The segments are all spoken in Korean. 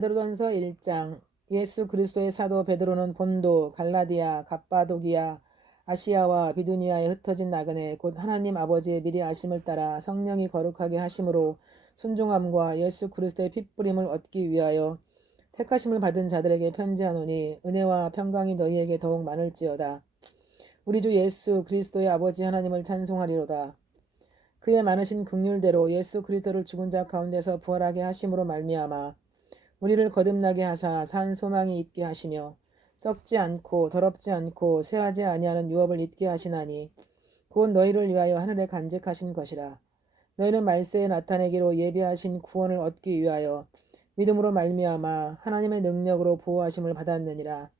베드로전서 1장. 예수 그리스도의 사도 베드로는 본도, 갈라디아, 갑바도기아, 아시아와 비두니아에 흩어진 나그네 곧 하나님 아버지의 미리 아심을 따라 성령이 거룩하게 하심으로 순종함과 예수 그리스도의 핏부림을 얻기 위하여 택하심을 받은 자들에게 편지하노니 은혜와 평강이 너희에게 더욱 많을지어다. 우리 주 예수 그리스도의 아버지 하나님을 찬송하리로다. 그의 많으신 긍휼대로 예수 그리스도를 죽은 자 가운데서 부활하게 하심으로 말미암아 우리를 거듭나게 하사 산 소망이 있게 하시며 썩지 않고 더럽지 않고 쇠하지 아니하는 유업을 잊게 하시나니 곧 너희를 위하여 하늘에 간직하신 것이라. 너희는 말세에 나타내기로 예비하신 구원을 얻기 위하여 믿음으로 말미암아 하나님의 능력으로 보호하심을 받았느니라.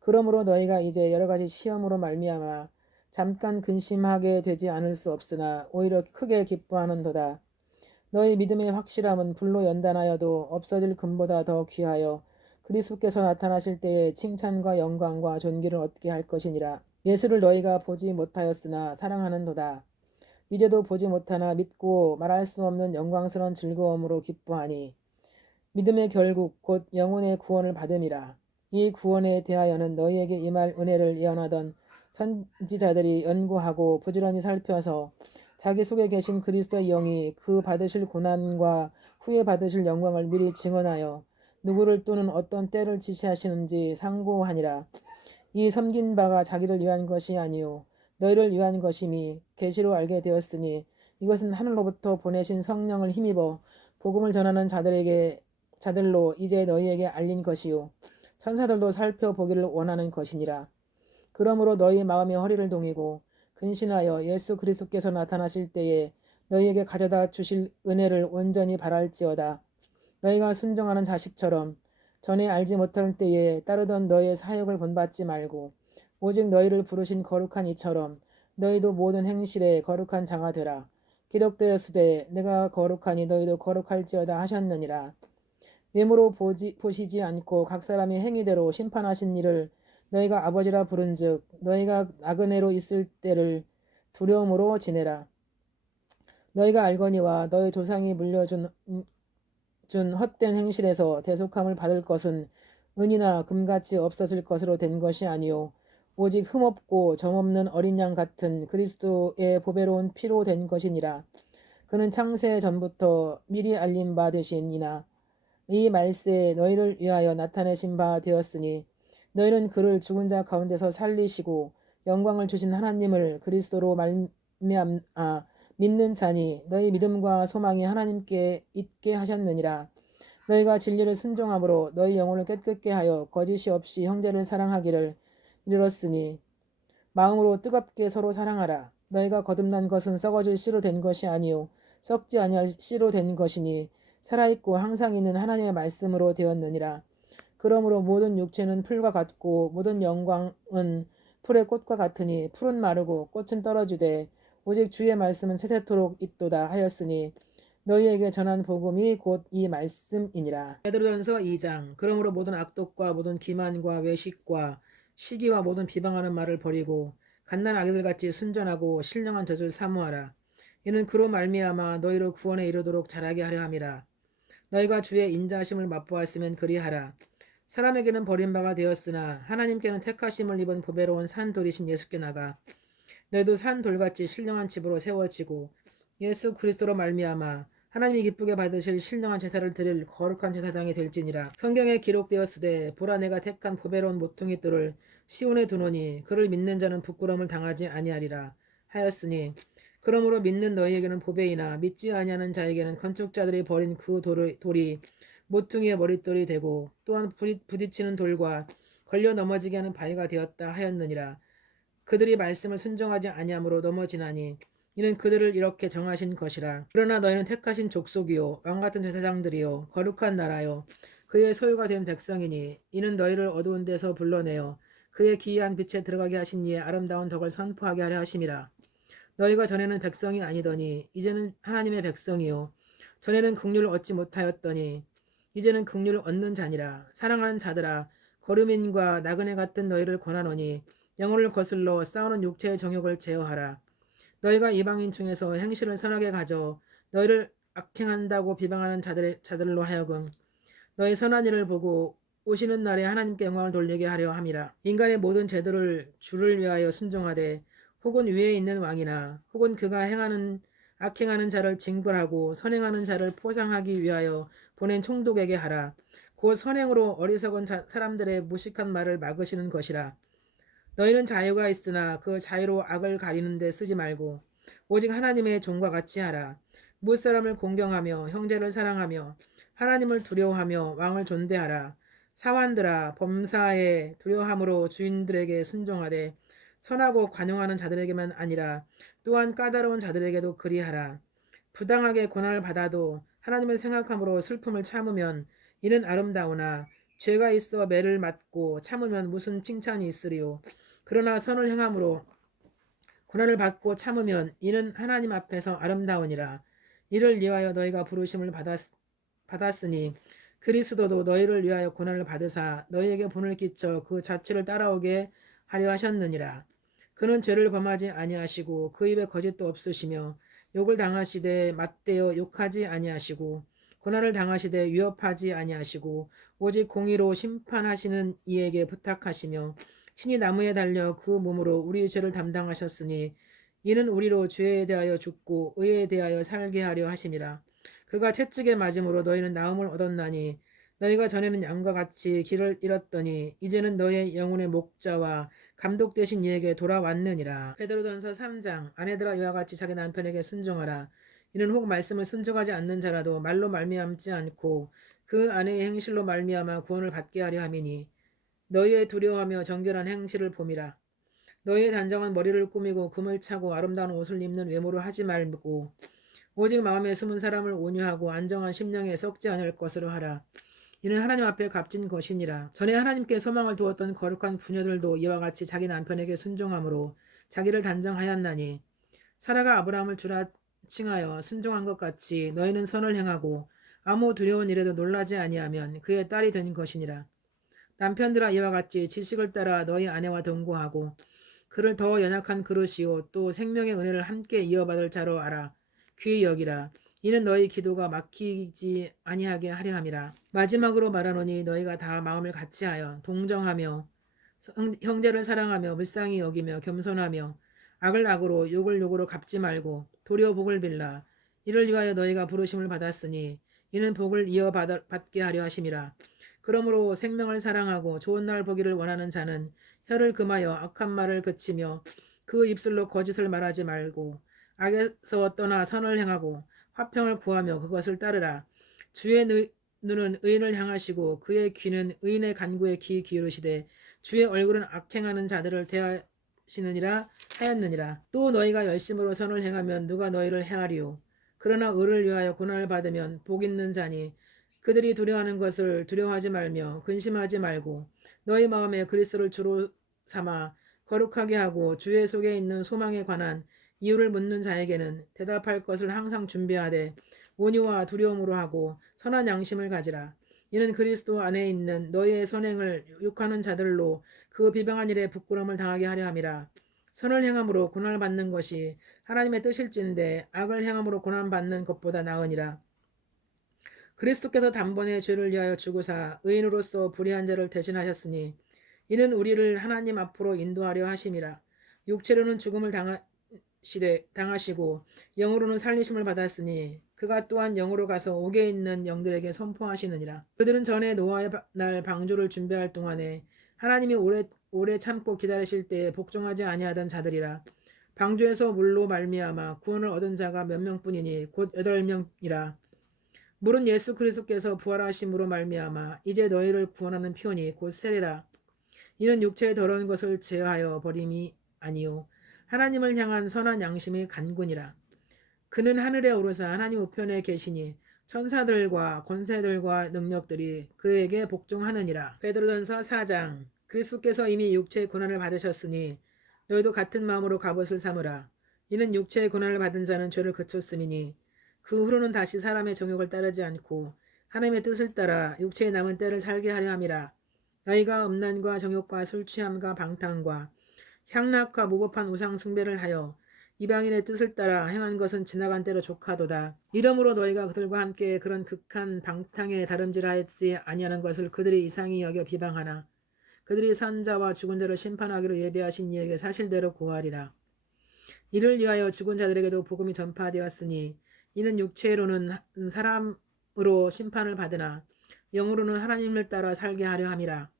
그러므로 너희가 이제 여러 가지 시험으로 말미암아 잠깐 근심하게 되지 않을 수 없으나 오히려 크게 기뻐하는도다. 너희 믿음의 확실함은 불로 연단하여도 없어질 금보다 더 귀하여 그리스도께서 나타나실 때에 칭찬과 영광과 존귀를 얻게 할 것이니라. 예수를 너희가 보지 못하였으나 사랑하는도다. 이제도 보지 못하나 믿고 말할 수 없는 영광스러운 즐거움으로 기뻐하니 믿음의 결국 곧 영혼의 구원을 받음이라. 이 구원에 대하여는 너희에게 임할 은혜를 예언하던 선지자들이 연구하고 부지런히 살펴서 자기 속에 계신 그리스도의 영이 그 받으실 고난과 후에 받으실 영광을 미리 증언하여 누구를 또는 어떤 때를 지시하시는지 상고하니라. 이 섬긴 바가 자기를 위한 것이 아니요 너희를 위한 것임이 계시로 알게 되었으니 이것은 하늘로부터 보내신 성령을 힘입어 복음을 전하는 자들로 이제 너희에게 알린 것이요 천사들도 살펴보기를 원하는 것이니라. 그러므로 너희 마음의 허리를 동이고 근신하여 예수 그리스도께서 나타나실 때에 너희에게 가져다 주실 은혜를 온전히 바랄지어다. 너희가 순종하는 자식처럼 전에 알지 못할 때에 따르던 너희의 사역을 본받지 말고 오직 너희를 부르신 거룩한 이처럼 너희도 모든 행실에 거룩한 자가 되라. 기록되었으되 내가 거룩하니 너희도 거룩할지어다 하셨느니라. 외모로 보시지 않고 각 사람의 행위대로 심판하신 이를 너희가 아버지라 부른즉 너희가 나그네로 있을 때를 두려움으로 지내라. 너희가 알거니와 너희 조상이 물려준 헛된 행실에서 대속함을 받을 것은 은이나 금같이 없어질 것으로 된 것이 아니요 오직 흠없고 점없는 어린 양 같은 그리스도의 보배로운 피로 된 것이니라. 그는 창세 전부터 미리 알린 바 되시니나 이 말세에 너희를 위하여 나타내신 바 되었으니 너희는 그를 죽은 자 가운데서 살리시고 영광을 주신 하나님을 그리스도로 말미암아 믿는 자니 너희 믿음과 소망이 하나님께 있게 하셨느니라. 너희가 진리를 순종함으로 너희 영혼을 깨끗게 하여 거짓이 없이 형제를 사랑하기를 이르렀으니 마음으로 뜨겁게 서로 사랑하라. 너희가 거듭난 것은 썩어질 씨로 된 것이 아니요 썩지 아니할 씨로 된 것이니 살아있고 항상 있는 하나님의 말씀으로 되었느니라. 그러므로 모든 육체는 풀과 같고 모든 영광은 풀의 꽃과 같으니 풀은 마르고 꽃은 떨어지되 오직 주의 말씀은 세세토록 있도다 하였으니 너희에게 전한 복음이 곧 이 말씀이니라. 베드로전서 2장. 그러므로 모든 악독과 모든 기만과 외식과 시기와 모든 비방하는 말을 버리고 갓난 아기들같이 순전하고 신령한 젖을 사모하라. 이는 그로 말미암아 너희를 구원에 이르도록 자라게 하려 함이라. 너희가 주의 인자하심을 맛보았으면 그리하라. 사람에게는 버림바가 되었으나 하나님께는 택하심을 입은 보배로운 산돌이신 예수께 나가 너희도 산돌같이 신령한 집으로 세워지고 예수 그리스도로 말미암아 하나님이 기쁘게 받으실 신령한 제사를 드릴 거룩한 제사장이 될지니라. 성경에 기록되었으되 보라 내가 택한 보배로운 모퉁이 돌을 시온에 두노니 그를 믿는 자는 부끄러움을 당하지 아니하리라 하였으니 그러므로 믿는 너희에게는 보배이나 믿지 아니하는 자에게는 건축자들이 버린 그 돌이 모퉁이의 머릿돌이 되고 또한 부딪히는 돌과 걸려 넘어지게 하는 바위가 되었다 하였느니라. 그들이 말씀을 순종하지 아니함으로 넘어지나니 이는 그들을 이렇게 정하신 것이라. 그러나 너희는 택하신 족속이요 왕같은 제사장들이요 거룩한 나라요 그의 소유가 된 백성이니 이는 너희를 어두운 데서 불러내어 그의 기이한 빛에 들어가게 하신 이의 아름다운 덕을 선포하게 하려 하심이라. 너희가 전에는 백성이 아니더니 이제는 하나님의 백성이요 전에는 긍휼을 얻지 못하였더니 이제는 긍휼을 얻는 자니라. 사랑하는 자들아 거류민과 나그네 같은 너희를 권하노니 영혼을 거슬러 싸우는 육체의 정욕을 제어하라. 너희가 이방인 중에서 행실을 선하게 가져 너희를 악행한다고 비방하는 자들로 하여금 너희 선한 일을 보고 오시는 날에 하나님께 영광을 돌리게 하려 함이라. 인간의 모든 제도를 주를 위하여 순종하되 혹은 위에 있는 왕이나 혹은 그가 악행하는 자를 징벌하고 선행하는 자를 포상하기 위하여 보낸 총독에게 하라. 곧 선행으로 어리석은 사람들의 무식한 말을 막으시는 것이라. 너희는 자유가 있으나 그 자유로 악을 가리는 데 쓰지 말고 오직 하나님의 종과 같이 하라. 무엇사람을 공경하며 형제를 사랑하며 하나님을 두려워하며 왕을 존대하라. 사환들아 범사에 두려워함으로 주인들에게 순종하되 선하고 관용하는 자들에게만 아니라 또한 까다로운 자들에게도 그리하라. 부당하게 고난을 받아도 하나님을 생각함으로 슬픔을 참으면 이는 아름다우나 죄가 있어 매를 맞고 참으면 무슨 칭찬이 있으리요. 그러나 선을 행함으로 고난을 받고 참으면 이는 하나님 앞에서 아름다우니라. 이를 위하여 너희가 부르심을 받았으니 그리스도도 너희를 위하여 고난을 받으사 너희에게 본을 끼쳐 그 자취를 따라오게 하려 하셨느니라. 그는 죄를 범하지 아니하시고 그 입에 거짓도 없으시며 욕을 당하시되 맞대어 욕하지 아니하시고 고난을 당하시되 위협하지 아니하시고 오직 공의로 심판하시는 이에게 부탁하시며 친히 나무에 달려 그 몸으로 우리의 죄를 담당하셨으니 이는 우리로 죄에 대하여 죽고 의에 대하여 살게 하려 하심이라. 그가 채찍에 맞음으로 너희는 나음을 얻었나니 너희가 전에는 양과 같이 길을 잃었더니 이제는 너희의 영혼의 목자와 감독 되신 이에게 돌아왔느니라. 베드로전서 3장. 아내들아 이와 같이 자기 남편에게 순종하라. 이는 혹 말씀을 순종하지 않는 자라도 말로 말미암지 않고 그 아내의 행실로 말미암아 구원을 받게 하려 함이니 너희의 두려워하며 정결한 행실을 봄이라. 너희의 단정한 머리를 꾸미고 금을 차고 아름다운 옷을 입는 외모로 하지 말고 오직 마음에 숨은 사람을 온유하고 안정한 심령에 썩지 않을 것으로 하라. 이는 하나님 앞에 값진 것이니라. 전에 하나님께 소망을 두었던 거룩한 부녀들도 이와 같이 자기 남편에게 순종함으로 자기를 단정하였나니 사라가 아브라함을 주라 칭하여 순종한 것 같이 너희는 선을 행하고 아무 두려운 일에도 놀라지 아니하면 그의 딸이 된 것이니라. 남편들아 이와 같이 지식을 따라 너희 아내와 동거하고 그를 더 연약한 그릇이요 또 생명의 은혜를 함께 이어받을 자로 알아 귀히 여기라. 이는 너희 기도가 막히지 아니하게 하려 함이라. 마지막으로 말하노니 너희가 다 마음을 같이하여 동정하며 형제를 사랑하며 불쌍히 여기며 겸손하며 악을 악으로 욕을 욕으로 갚지 말고 도리어 복을 빌라. 이를 위하여 너희가 부르심을 받았으니 이는 복을 이어받게 하려 하심이라. 그러므로 생명을 사랑하고 좋은 날 보기를 원하는 자는 혀를 금하여 악한 말을 그치며 그 입술로 거짓을 말하지 말고 악에서 떠나 선을 행하고 화평을 구하며 그것을 따르라. 주의 눈은 의인을 향하시고 그의 귀는 의인의 간구에 귀 기울이시되 주의 얼굴은 악행하는 자들을 대하시느니라 하였느니라. 또 너희가 열심으로 선을 행하면 누가 너희를 해하리요. 그러나 의를 위하여 고난을 받으면 복 있는 자니 그들이 두려워하는 것을 두려워하지 말며 근심하지 말고 너희 마음에 그리스도를 주로 삼아 거룩하게 하고 주의 속에 있는 소망에 관한 이유를 묻는 자에게는 대답할 것을 항상 준비하되 온유와 두려움으로 하고 선한 양심을 가지라. 이는 그리스도 안에 있는 너희의 선행을 욕하는 자들로 그 비방한 일에 부끄러움을 당하게 하려 함이라. 선을 행함으로 고난을 받는 것이 하나님의 뜻일진데 악을 행함으로 고난 받는 것보다 나으니라. 그리스도께서 단번에 죄를 위하여 죽으사 의인으로서 불의한 자를 대신하셨으니 이는 우리를 하나님 앞으로 인도하려 하심이라. 육체로는 죽음을 당하시고 영으로는 살리심을 받았으니 그가 또한 영으로 가서 옥에 있는 영들에게 선포하시느니라. 그들은 전에 노아의 날 방주를 준비할 동안에 하나님이 오래 참고 기다리실 때에 복종하지 아니하던 자들이라. 방주에서 물로 말미암아 구원을 얻은 자가 몇 명뿐이니 곧 8명이라. 물은 예수 그리스도께서 부활하심으로 말미암아 이제 너희를 구원하는 표니 곧 세례라. 이는 육체의 더러운 것을 제어하여 버림이 아니요 하나님을 향한 선한 양심의 간군이라. 그는 하늘에 오르사 하나님 우편에 계시니 천사들과 권세들과 능력들이 그에게 복종하느니라. 베드로전서 4장. 그리스도께서 이미 육체의 고난을 받으셨으니 너희도 같은 마음으로 갑옷을 삼으라. 이는 육체의 고난을 받은 자는 죄를 그쳤음이니 그 후로는 다시 사람의 정욕을 따르지 않고 하나님의 뜻을 따라 육체의 남은 때를 살게 하려 함이라. 너희가 음란과 정욕과 술 취함과 방탕과 향락과 무법한 우상 숭배를 하여 이방인의 뜻을 따라 행한 것은 지나간 때로 족하도다. 이러므로 너희가 그들과 함께 그런 극한 방탕에 다름질하였지 아니하는 것을 그들이 이상히 여겨 비방하나 그들이 산 자와 죽은 자를 심판하기로 예비하신 이에게 사실대로 고하리라. 이를 위하여 죽은 자들에게도 복음이 전파되었으니 이는 육체로는 사람으로 심판을 받으나 영으로는 하나님을 따라 살게 하려 함이라.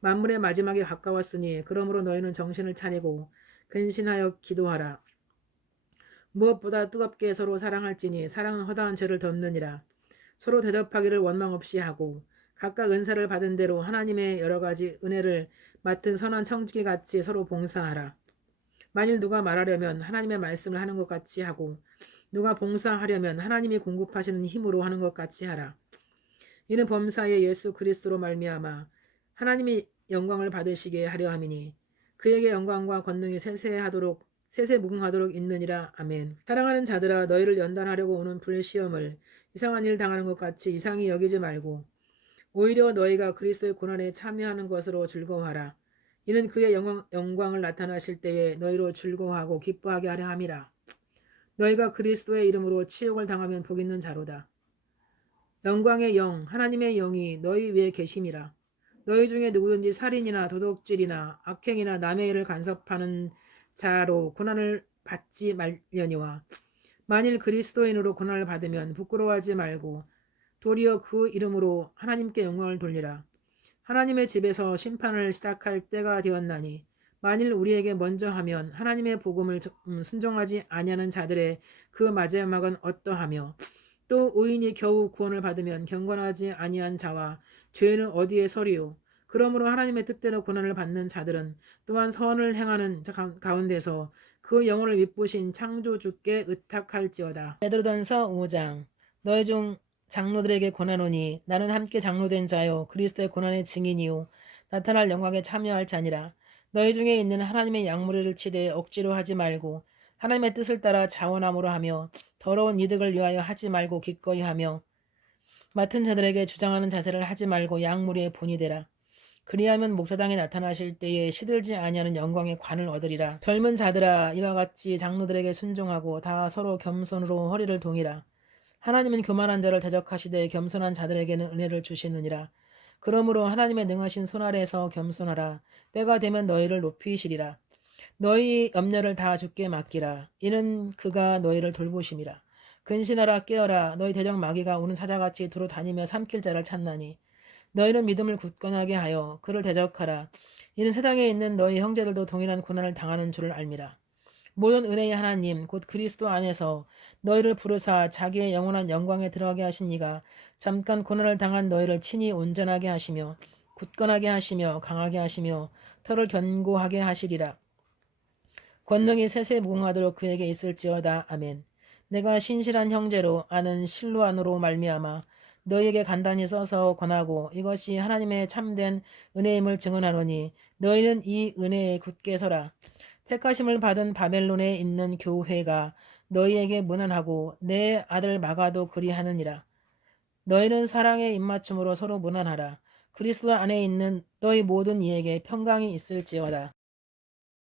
만물의 마지막이 가까웠으니 그러므로 너희는 정신을 차리고 근신하여 기도하라. 무엇보다 뜨겁게 서로 사랑할지니 사랑은 허다한 죄를 덮느니라. 서로 대접하기를 원망 없이 하고 각각 은사를 받은 대로 하나님의 여러 가지 은혜를 맡은 선한 청지기 같이 서로 봉사하라. 만일 누가 말하려면 하나님의 말씀을 하는 것 같이 하고 누가 봉사하려면 하나님이 공급하시는 힘으로 하는 것 같이 하라. 이는 범사에 예수 그리스도로 말미암아 하나님이 영광을 받으시게 하려 함이니 그에게 영광과 권능이 세세무궁하도록 있느니라. 아멘. 사랑하는 자들아 너희를 연단하려고 오는 불시험을 이상한 일 당하는 것 같이 이상히 여기지 말고 오히려 너희가 그리스도의 고난에 참여하는 것으로 즐거워하라. 이는 그의 영광을 나타나실 때에 너희로 즐거워하고 기뻐하게 하려 함이라. 너희가 그리스도의 이름으로 치욕을 당하면 복 있는 자로다. 영광의 영 하나님의 영이 너희 위에 계심이라. 너희 중에 누구든지 살인이나 도둑질이나 악행이나 남의 일을 간섭하는 자로 고난을 받지 말려니와 만일 그리스도인으로 고난을 받으면 부끄러워하지 말고 도리어 그 이름으로 하나님께 영광을 돌리라. 하나님의 집에서 심판을 시작할 때가 되었나니 만일 우리에게 먼저 하면 하나님의 복음을 순종하지 아니하는 자들의 그 마지막은 어떠하며 또 의인이 겨우 구원을 받으면 경건하지 아니한 자와 죄는 어디에 서리요. 그러므로 하나님의 뜻대로 고난을 받는 자들은 또한 선을 행하는 가운데서 그 영혼을 밉으신 창조주께 의탁할지어다. 베드로전서 5장 너희 중 장로들에게 권하노니 나는 함께 장로된 자요 그리스도의 고난의 증인이요 나타날 영광에 참여할 자니라. 너희 중에 있는 하나님의 양무리를 치되 억지로 하지 말고 하나님의 뜻을 따라 자원함으로 하며 더러운 이득을 위하여 하지 말고 기꺼이 하며 맡은 자들에게 주장하는 자세를 하지 말고 양무리의 본이 되라. 그리하면 목사당에 나타나실 때에 시들지 아니하는 영광의 관을 얻으리라. 젊은 자들아 이와 같이 장로들에게 순종하고 다 서로 겸손으로 허리를 동이라. 하나님은 교만한 자를 대적하시되 겸손한 자들에게는 은혜를 주시느니라. 그러므로 하나님의 능하신 손 아래에서 겸손하라. 때가 되면 너희를 높이시리라. 너희 염려를 다 주께 맡기라. 이는 그가 너희를 돌보심이라. 근신하라 깨어라. 너희 대적 마귀가 오는 사자같이 두루 다니며 삼킬 자를 찾나니 너희는 믿음을 굳건하게 하여 그를 대적하라. 이는 세상에 있는 너희 형제들도 동일한 고난을 당하는 줄을 알미라. 모든 은혜의 하나님 곧 그리스도 안에서 너희를 부르사 자기의 영원한 영광에 들어가게 하신 이가 잠깐 고난을 당한 너희를 친히 온전하게 하시며 굳건하게 하시며 강하게 하시며 털을 견고하게 하시리라. 권능이 세세무궁하도록 그에게 있을지어다. 아멘. 내가 신실한 형제로 아는 실로안으로 말미암아 너희에게 간단히 써서 권하고 이것이 하나님의 참된 은혜임을 증언하노니 너희는 이 은혜에 굳게 서라. 택하심을 받은 바벨론에 있는 교회가 너희에게 문안하고 내 아들 마가도 그리하느니라. 너희는 사랑의 입맞춤으로 서로 문안하라. 그리스도 안에 있는 너희 모든 이에게 평강이 있을지어다.